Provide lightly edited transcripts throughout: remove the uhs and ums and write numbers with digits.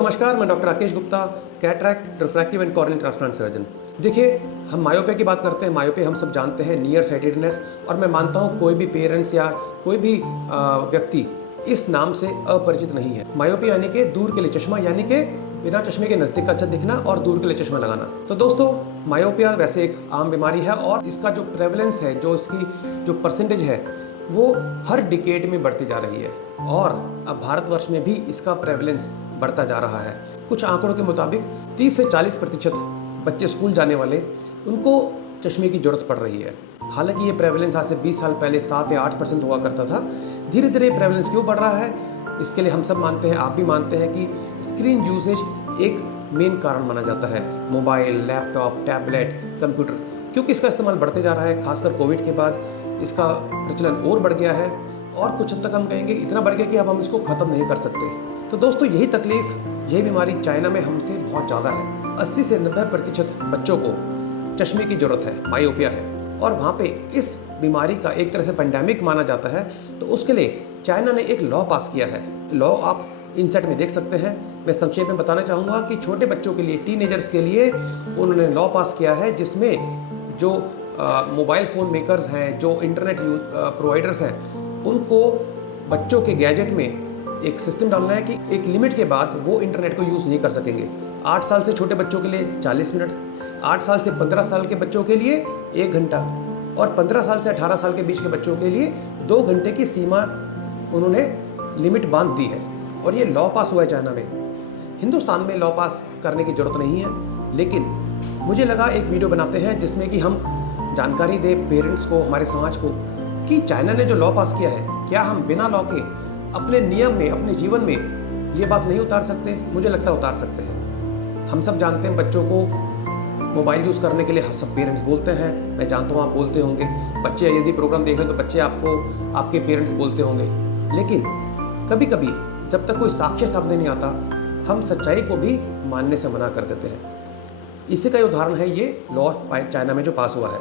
नमस्कार, मैं doctor Rakesh Gupta, cataract, refractive and corneal transplant surgeon. देखिए, हम मायोपिया की बात करते हैं। मायोपिया हम सब जानते हैं, नियर साइटेडनेस। और मैं मानता हूँ कोई भी पेरेंट्स या कोई भी व्यक्ति इस नाम से अपरिचित नहीं है। मायोपिया यानी कि दूर के लिए चश्मा, यानी कि बिना चश्मे के नज़दीक का अच्छा दिखना और दूर के लिए चश्मा लगाना। तो दोस्तों, मायोपिया वैसे एक आम बीमारी है और इसका जो प्रेवलेंस है, जो इसकी जो परसेंटेज है, वो हर डिकेड में बढ़ती जा रही है और अब भारतवर्ष में भी इसका प्रेवलेंस बढ़ता जा रहा है। कुछ आंकड़ों के मुताबिक 30 से 40% बच्चे स्कूल जाने वाले, उनको चश्मे की ज़रूरत पड़ रही है। हालांकि ये प्रेवलेंस आज से 20 साल पहले 7 या 8% हुआ करता था। धीरे धीरे प्रेवलेंस क्यों बढ़ रहा है, इसके लिए हम सब मानते हैं, आप भी मानते हैं कि स्क्रीन यूसेज एक मेन कारण माना जाता है। मोबाइल, लैपटॉप, टैबलेट, कंप्यूटर, क्योंकि इसका इस्तेमाल बढ़ते जा रहा है। खासकर कोविड के बाद इसका प्रचलन और बढ़ गया है और कुछ हद तक हम कहेंगे इतना बढ़ गया कि अब हम इसको ख़त्म नहीं कर सकते। तो दोस्तों, यही तकलीफ, यही बीमारी चाइना में हमसे बहुत ज़्यादा है। 80 से 90% बच्चों को चश्मे की ज़रूरत है, मायोपिया है। और वहाँ पे इस बीमारी का एक तरह से पेंडेमिक माना जाता है। तो उसके लिए चाइना ने एक लॉ पास किया है। लॉ आप इनसेट में देख सकते हैं। मैं संक्षेप में बताना चाहूँगा कि छोटे बच्चों के लिए, टीनेजर्स के लिए उन्होंने लॉ पास किया है, जिसमें जो मोबाइल फ़ोन मेकर्स हैं, जो इंटरनेट प्रोवाइडर्स हैं, उनको बच्चों के गैजेट में एक सिस्टम डालना है कि एक लिमिट के बाद वो इंटरनेट को यूज़ नहीं कर सकेंगे। 8 साल से छोटे बच्चों के लिए 40 मिनट, 8 साल से 15 साल के बच्चों के लिए 1 घंटा और 15 साल से 18 साल के बीच के बच्चों के लिए 2 घंटे की सीमा उन्होंने लिमिट बांध दी है। और ये लॉ पास हुआ है चाइना में। हिंदुस्तान में लॉ पास करने की ज़रूरत नहीं है, लेकिन मुझे लगा एक वीडियो बनाते हैं जिसमें कि हम जानकारी दें पेरेंट्स को, हमारे समाज को, कि चाइना ने जो लॉ पास किया है, क्या हम बिना लॉ के अपने नियम में, अपने जीवन में ये बात नहीं उतार सकते? मुझे लगता है उतार सकते हैं। हम सब जानते हैं बच्चों को मोबाइल यूज़ करने के लिए सब पेरेंट्स बोलते हैं। मैं जानता हूँ आप बोलते होंगे। बच्चे यदि प्रोग्राम देख रहे हैं तो बच्चे आपको, आपके पेरेंट्स बोलते होंगे। लेकिन कभी कभी जब तक कोई साक्ष्य सामने नहीं आता, हम सच्चाई को भी मानने से मना कर देते हैं। इसी का उदाहरण है ये लॉ चाइना में जो पास हुआ है।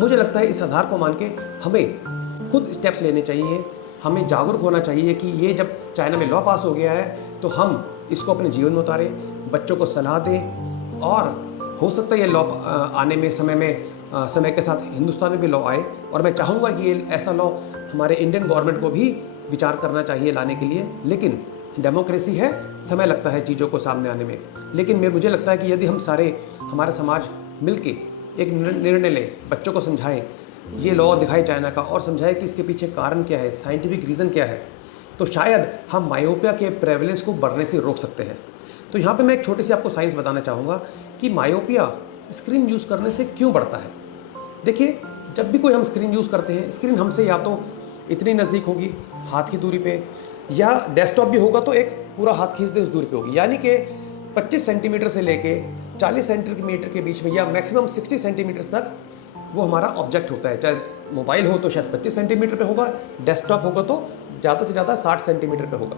मुझे लगता है इस आधार को मान के हमें खुद स्टेप्स लेने चाहिए। हमें जागरूक होना चाहिए कि ये जब चाइना में लॉ पास हो गया है तो हम इसको अपने जीवन में उतारें, बच्चों को सलाह दें। और हो सकता है ये लॉ आने में समय के साथ हिंदुस्तान में भी लॉ आए। और मैं चाहूँगा कि ये ऐसा लॉ हमारे इंडियन गवर्नमेंट को भी विचार करना चाहिए लाने के लिए। लेकिन डेमोक्रेसी है, समय लगता है चीज़ों को सामने आने में। लेकिन मुझे लगता है कि यदि हम सारे, हमारा समाज मिलके एक निर्णय ले, बच्चों को समझाएं, ये लॉ दिखाए चाइना का और समझाए कि इसके पीछे कारण क्या है, साइंटिफिक रीज़न क्या है, तो शायद हम मायोपिया के प्रेवलेंस को बढ़ने से रोक सकते हैं। तो यहाँ पे मैं एक छोटी सी आपको साइंस बताना चाहूँगा कि मायोपिया स्क्रीन यूज़ करने से क्यों बढ़ता है। देखिए, जब भी कोई हम स्क्रीन यूज़ करते हैं, स्क्रीन हमसे या तो इतनी नज़दीक होगी हाथ की दूरी पे, या डेस्कटॉप भी होगा तो एक पूरा हाथ खींच दे उस दूरी पे होगी, यानी कि 25 सेंटीमीटर से लेके 40 सेंटीमीटर के बीच में, या मैक्सिमम 60 सेंटीमीटर तक वो हमारा ऑब्जेक्ट होता है। चाहे मोबाइल हो तो शायद 25 सेंटीमीटर पे होगा, डेस्कटॉप होगा तो ज़्यादा से ज़्यादा 60 सेंटीमीटर पे होगा।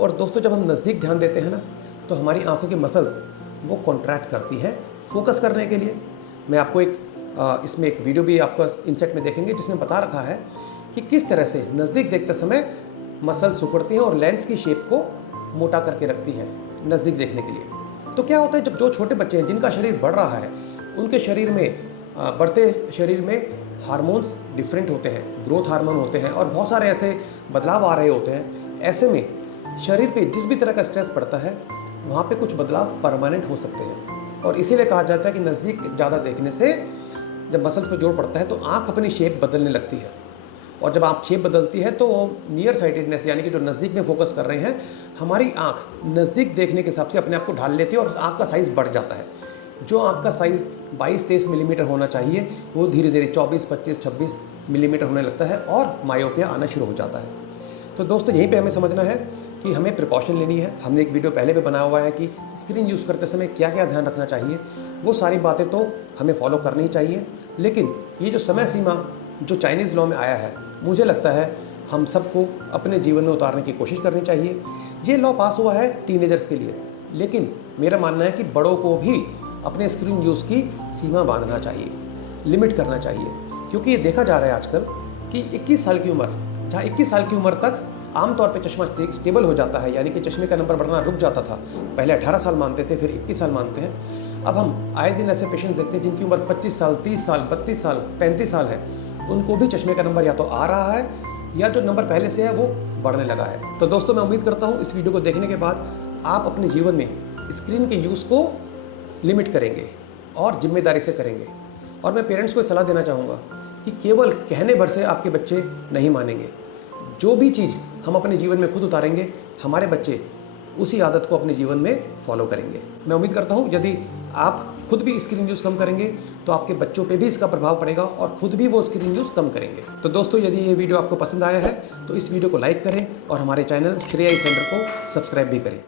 और दोस्तों, जब हम नज़दीक ध्यान देते हैं ना, तो हमारी आंखों की मसल्स वो कॉन्ट्रैक्ट करती हैं फोकस करने के लिए। मैं आपको इसमें एक वीडियो भी आपको इनसेट में देखेंगे जिसमें बता रखा है कि किस तरह से नज़दीक देखते समय मसल्स सिकुड़ती हैं और लेंस की शेप को मोटा करके रखती हैं नज़दीक देखने के लिए। तो क्या होता है, जब जो छोटे बच्चे हैं जिनका शरीर बढ़ रहा है, उनके शरीर में बढ़ते शरीर में हार्मोन्स डिफरेंट होते हैं, ग्रोथ हार्मोन होते हैं और बहुत सारे ऐसे बदलाव आ रहे होते हैं। ऐसे में शरीर पे जिस भी तरह का स्ट्रेस पड़ता है, वहाँ पे कुछ बदलाव परमानेंट हो सकते हैं। और इसीलिए कहा जाता है कि नज़दीक ज़्यादा देखने से जब मसल्स पे जोर पड़ता है तो आँख अपनी शेप बदलने लगती है। और जब आँख शेप बदलती है तो नियर साइटेडनेस, यानी कि जो नज़दीक में फोकस कर रहे हैं, हमारी आँख नज़दीक देखने के हिसाब से अपने आप को ढाल लेती है और आँख का साइज़ बढ़ जाता है। जो आँख का साइज़ 22-23 मिलीमीटर होना चाहिए, वो धीरे धीरे 24, 25, 26 मिलीमीटर होने लगता है और मायोपिया आना शुरू हो जाता है। तो दोस्तों, यहीं पे हमें समझना है कि हमें प्रिकॉशन लेनी है। हमने एक वीडियो पहले भी बनाया हुआ है कि स्क्रीन यूज़ करते समय क्या क्या ध्यान रखना चाहिए। वो सारी बातें तो हमें फॉलो करनी ही चाहिए। लेकिन ये जो समय सीमा जो चाइनीज़ लॉ में आया है, मुझे लगता है हम सबको अपने जीवन में उतारने की कोशिश करनी चाहिए। ये लॉ पास हुआ है टीनेजर्स के लिए, लेकिन मेरा मानना है कि बड़ों को भी अपने स्क्रीन यूज़ की सीमा बांधना चाहिए, लिमिट करना चाहिए। क्योंकि ये देखा जा रहा है आजकल कि 21 साल की उम्र, जहाँ 21 साल की उम्र तक आमतौर पे चश्मा स्टेबल हो जाता है, यानी कि चश्मे का नंबर बढ़ना रुक जाता था। पहले 18 साल मानते थे, फिर 21 साल मानते हैं। अब हम आए दिन ऐसे पेशेंट देखते हैं जिनकी उम्र 25 साल, 30 साल, 32 साल, 35 साल है, उनको भी चश्मे का नंबर या तो आ रहा है या जो नंबर पहले से है वो बढ़ने लगा है। तो दोस्तों, मैं उम्मीद करता हूँ इस वीडियो को देखने के बाद आप अपने जीवन में स्क्रीन के यूज़ को लिमिट करेंगे और जिम्मेदारी से करेंगे। और मैं पेरेंट्स को सलाह देना चाहूँगा कि केवल कहने भर से आपके बच्चे नहीं मानेंगे। जो भी चीज़ हम अपने जीवन में खुद उतारेंगे, हमारे बच्चे उसी आदत को अपने जीवन में फॉलो करेंगे। मैं उम्मीद करता हूँ यदि आप खुद भी स्क्रीन यूज़ कम करेंगे तो आपके बच्चों पे भी इसका प्रभाव पड़ेगा और खुद भी वो स्क्रीन यूज़ कम करेंगे। तो दोस्तों, यदि ये वीडियो आपको पसंद आया है तो इस वीडियो को लाइक करें और हमारे चैनल श्रेय आई सेंटर को सब्सक्राइब भी करें।